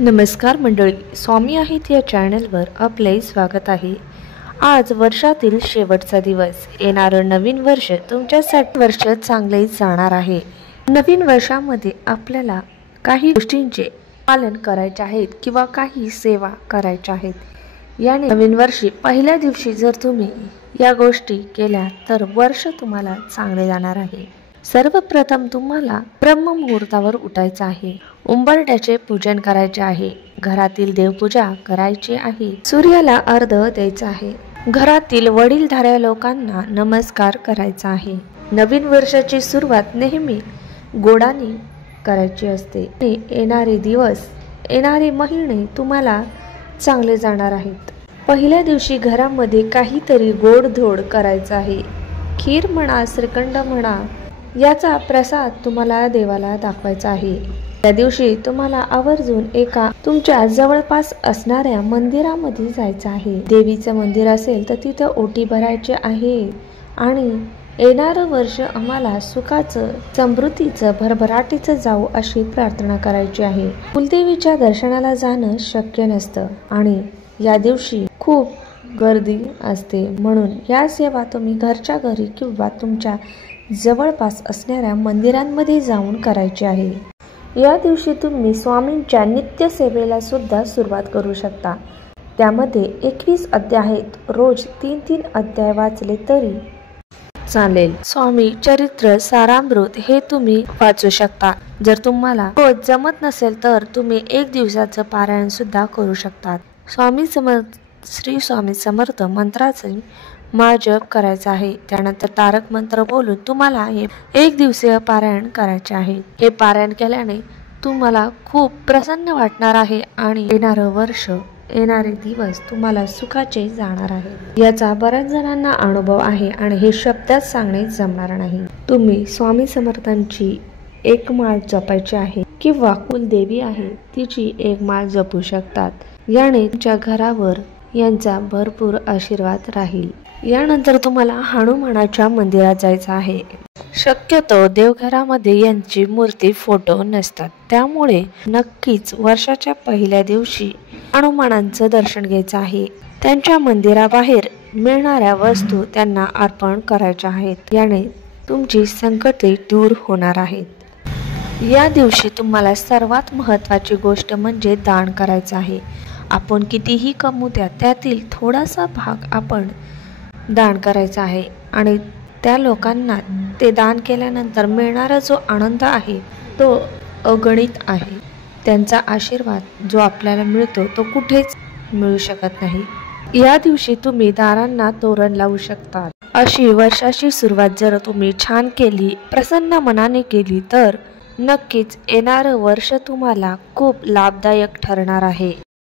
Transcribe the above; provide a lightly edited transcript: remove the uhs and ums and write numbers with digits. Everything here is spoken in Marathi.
नमस्कार मंडळी, स्वामी आहेत या चॅनलवर आपले स्वागत आहे। आज वर्षातील शेवटचा दिवस, येणारं नवीन वर्ष तुमच्यासाठी वर्ष चांगले जाणार आहे। नवीन वर्षामध्ये आपल्याला काही गोष्टींचे पालन करायचे आहेत किंवा काही सेवा करायच्या आहेत। याने नवीन वर्षी पहिल्या दिवशी जर तुम्ही या गोष्टी केल्या तर वर्ष तुम्हाला चांगले जाणार आहे। सर्वप्रथम तुम्हाला ब्रह्ममुहूर्तावर उठायचं आहे, उंबरठ्याचे पूजन करायचे आहे, घरातील देवपूजा करायची आहे, सूर्याला अर्घ्य द्यायचा आहे, घरातील वडीलधाऱ्या लोकांना नमस्कार करायचा आहे। नवीन वर्षाची सुरुवात नेहमी गोडाने करायची असते। येणारे दिवस, येणारे महिने तुम्हाला चांगले जाणार आहेत। पहिल्या दिवशी घरामध्ये काहीतरी गोडधोड करायचं आहे। खीर म्हणा, श्रीखंड म्हणा, याचा प्रसाद तुम्हाला देवाला दाखवायचा आहे। त्या दिवशी तुम्हाला आवर्जून एका तुमच्या जवळपास असणाऱ्या मंदिरामध्ये जायचं आहे। देवीचं मंदिर असेल तर तिथं ओटी भरायची आहे आणि येणारं वर्ष आम्हाला सुखाचं, समृद्धीचं, भरभराटीचं जाऊ अशी प्रार्थना करायची आहे। कुलदेवीच्या दर्शनाला जाणं शक्य नसतं आणि या दिवशी खूप गर्दी असते, म्हणून या सेवा तुम्ही घरच्या घरी किंवा तुमच्या जवळपास असणाऱ्या मंदिरांमध्ये जाऊन करायची आहे। या दिवशी तुम्ही स्वामींच्या नित्य सेवेला सुद्धा सुरुवात करू शकता। त्यामध्ये 21 अध्याय आहेत, रोज 3-3 अध्याय वाचले तरी चालेल। स्वामी चरित्र सारामृत हे तुम्ही वाचू शकता। जर तुम्हाला रोज जमत नसेल तर तुम्ही 1 दिवसाचं पारायण सुद्धा करू शकता। श्री स्वामी समर्थ मंत्राचे माळ जप करायचा आहे। त्यानंतर तारक मंत्र बोलून तुम्हाला हे 1 दिवसीय पारायण करायचे आहे। हे पारायण केल्याने तुम्हाला खूप प्रसन्न वाटणार आहे आणि येणारं वर्ष, येणारे दिवस तुम्हाला सुखाचे जाणार आहे। याचा बऱ्याच जणांना अनुभव आहे आणि हे शब्दात सांगणे जमणार नाही। तुम्ही स्वामी समर्थांची 1 माळ जपायची आहे किंवा कुलदेवी आहे तिची 1 माळ जपू शकतात। याने तुमच्या घरावर यांचा भरपूर आशीर्वाद राहील। यानंतर तुम्हाला हनुमानाच्या मंदिरात जायचं आहे। शक्यतो देवघरामध्ये यांची मूर्ती, फोटो नसतात, त्यामुळे नक्कीच वर्षाच्या पहिल्या दिवशी हनुमानांचं दर्शन घ्यायचं आहे। त्यांच्या मंदिराबाहेर मिळणाऱ्या वस्तू त्यांना अर्पण करायच्या आहेत। याने तुमची संकटे दूर होणार आहेत। या दिवशी तुम्हाला सर्वात महत्त्वाची गोष्ट म्हणजे दान करायचं आहे। आपण कितीही कमवू द्या, त्यातील थोडासा भाग आपण दान करायचा आहे आणि त्या लोकांना ते दान केल्यानंतर मिळणारा जो आनंद आहे तो अगणित आहे। त्यांचा आशीर्वाद जो आपल्याला मिळतो तो कुठेच मिळू शकत नाही। या दिवशी तुम्ही दारांना तोरण लावू शकता। अशी वर्षाची सुरुवात जर तुम्ही छान केली, प्रसन्न मनाने केली तर नक्कीच येणारं वर्ष तुम्हाला खूप लाभदायक ठरणार आहे।